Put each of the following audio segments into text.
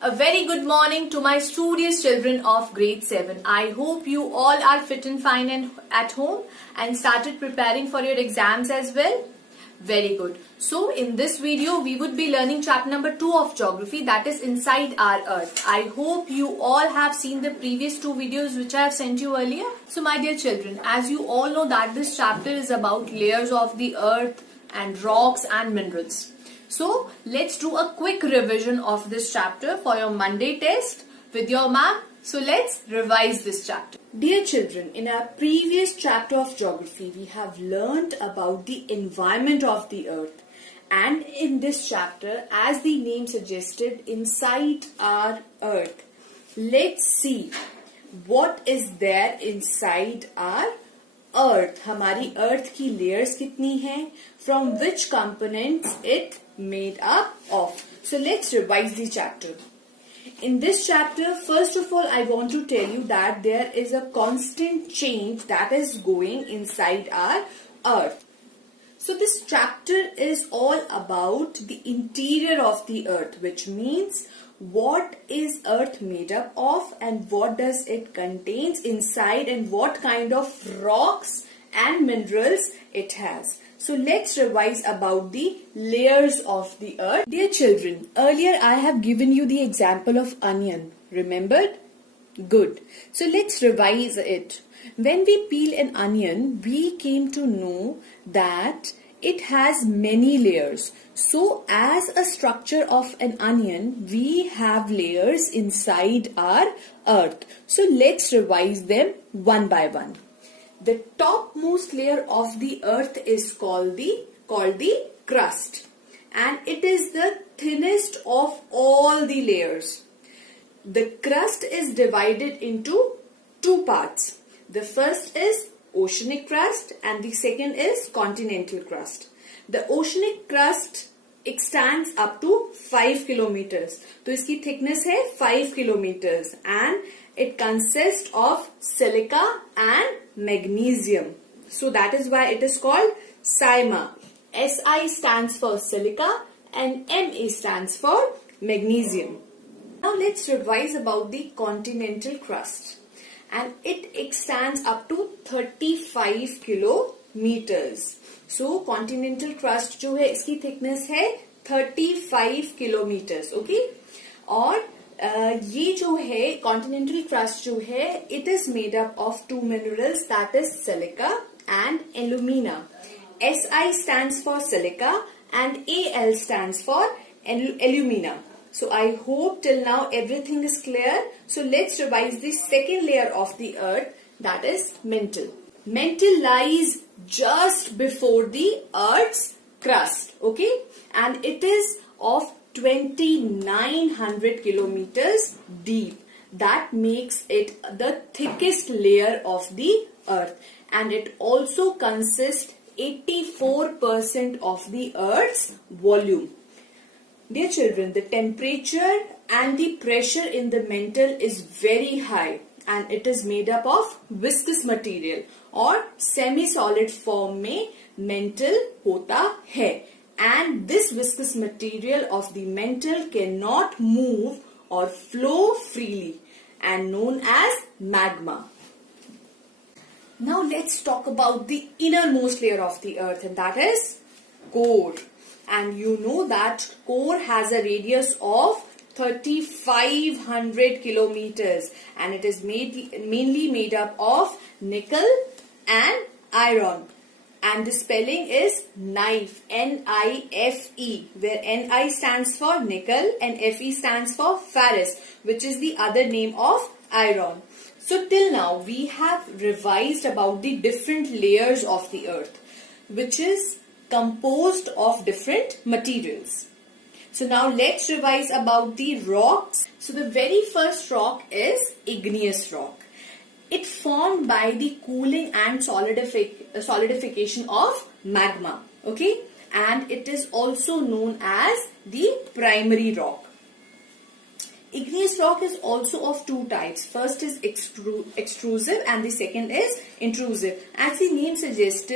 A very good morning to my studious children of grade 7. I hope you all are fit and fine and at home and started preparing for your exams as well. Very good. So in this video we would be learning chapter number 2 of geography, that is inside our earth. I hope you all have seen the previous 2 videos which I have sent you earlier. So my dear children, as you all know that this chapter is about layers of the earth and rocks and minerals. So let's do a quick revision of this chapter for your Monday test with your ma'am. So let's revise this chapter. Dear children, in our previous chapter of geography, we have learned about the environment of the earth. And in this chapter, as the name suggested, inside our earth, let's see what is there inside our earth. हमारी earth की layers कितनी हैं? From which components it made up of. So let's revise the chapter. In this chapter, first of all, I want to tell you that there is a constant change that is going inside our earth. So this chapter is all about the interior of the earth, which means what is earth made up of and what does it contains inside and what kind of rocks and minerals it has. So let's revise about the layers of the earth. Dear children, earlier I have given you the example of onion. Remembered? Good. So let's revise it. When we peel an onion, we came to know that it has many layers. So as a structure of an onion, we have layers inside our earth. So let's revise them one by one. The topmost layer of the earth is called the crust, and it is the thinnest of all the layers. The crust is divided into 2 parts. The first is oceanic crust and the second is continental crust. The oceanic crust extends up to 5 kilometers. तो इसकी thickness है 5 kilometers and it consists of silica and magnesium. So that is why it is called SIMA. SI stands for silica and MA stands for magnesium. Now let's revise about the continental crust. And it extends up to 35 kilometers. So continental crust जो है इसकी thickness है 35 kilometers. Okay? और ये जो है continental crust जो है it is made up of 2 minerals, that is silica and alumina. Si stands for silica and Al stands for alumina. So I hope till now everything is clear. So let's revise the second layer of the earth, that is mantle. Mantle lies just before the earth's crust, okay, and it is of 2900 kilometers deep. That makes it the thickest layer of the earth, and it also consists 84% of the earth's volume. Dear children, the temperature and the pressure in the mantle is very high and it is made up of viscous material और semi-solid form में mantle होता है. And this viscous material of the mantle cannot move or flow freely and known as magma. Now let's talk about the innermost layer of the earth, and that is core. And you know that core has a radius of 3500 kilometers and it is mainly made up of nickel and iron. And the spelling is knife, N-I-F-E, where Ni stands for nickel and Fe stands for ferrous, which is the other name of iron. So till now we have revised about the different layers of the earth, which is composed of different materials. So now let's revise about the rocks. So the very first rock is igneous rock. It formed by the cooling and solidification of magma, okay, and it is also known as the primary rock. Igneous rock is also of 2 types. First is extrusive and the second is intrusive. As the name suggests,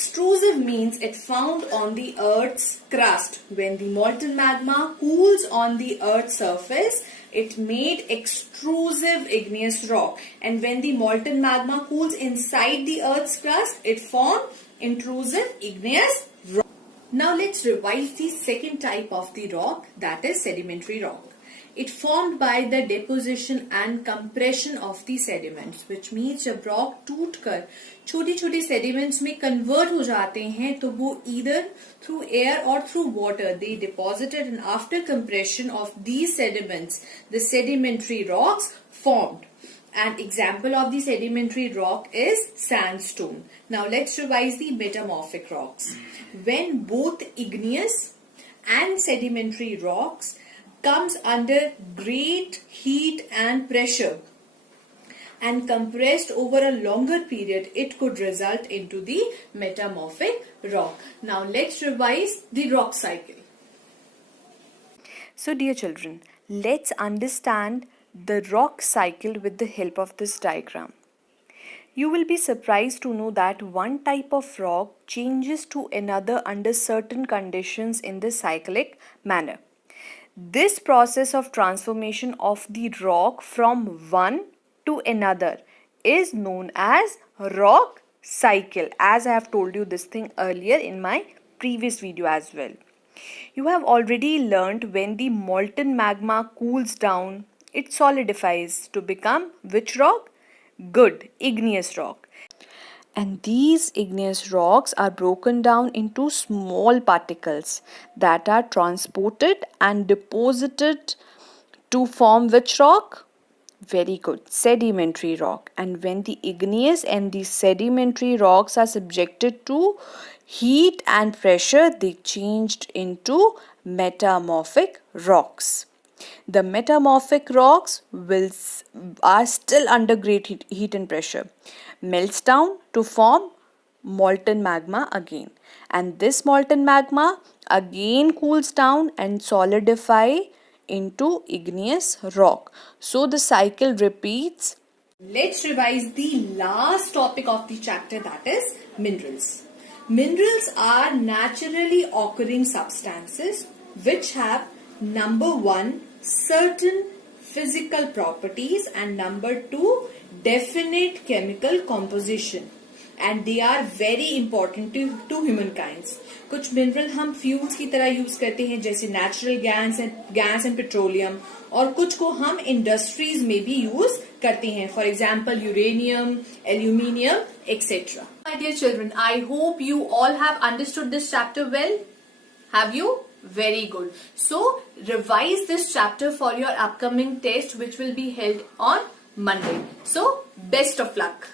Extrusive means it found on the Earth's crust. When the molten magma cools on the Earth's surface, it made extrusive igneous rock. And when the molten magma cools inside the Earth's crust, it formed intrusive igneous rock. Now let's revise the second type of the rock, that is sedimentary rock. It formed by the deposition and compression of the sediments, which means जब rock टूटकर छोटी-छोटी sediments में convert हो जाते हैं, तो वो either through air or through water they deposited, and after compression of these sediments, the sedimentary rocks formed. An example of the sedimentary rock is sandstone. Now let's revise the metamorphic rocks. When both igneous and sedimentary rocks comes under great heat and pressure and compressed over a longer period, it could result into the metamorphic rock. Now let's revise the rock cycle. So dear children, let's understand the rock cycle with the help of this diagram. You will be surprised to know that one type of rock changes to another under certain conditions in the cyclic manner. This process of transformation of the rock from one to another is known as rock cycle, as I have told you this thing earlier in my previous video as well. You have already learned when the molten magma cools down, it solidifies to become which rock? Good, igneous rock. And these igneous rocks are broken down into small particles that are transported and deposited to form which rock? Very good, sedimentary rock. And when the igneous and the sedimentary rocks are subjected to heat and pressure, they changed into metamorphic rocks. The metamorphic rocks are still under great heat and pressure, melts down to form molten magma again, and this molten magma again cools down and solidify into igneous rock. So the cycle repeats. Let's revise the last topic of the chapter, that is minerals. Minerals are naturally occurring substances which have number one, certain physical properties, and number two, definite chemical composition, and they are very important to humankind. कुछ mineral हम fuels की तरह use करते हैं जैसे natural gas and petroleum, और कुछ को हम इंडस्ट्रीज में भी यूज करते हैं, for example uranium, aluminium, etcetera. My dear children, I hope you all have understood this chapter well. Have you? Very good. So revise this chapter for your upcoming test which will be held on Monday. So best of luck.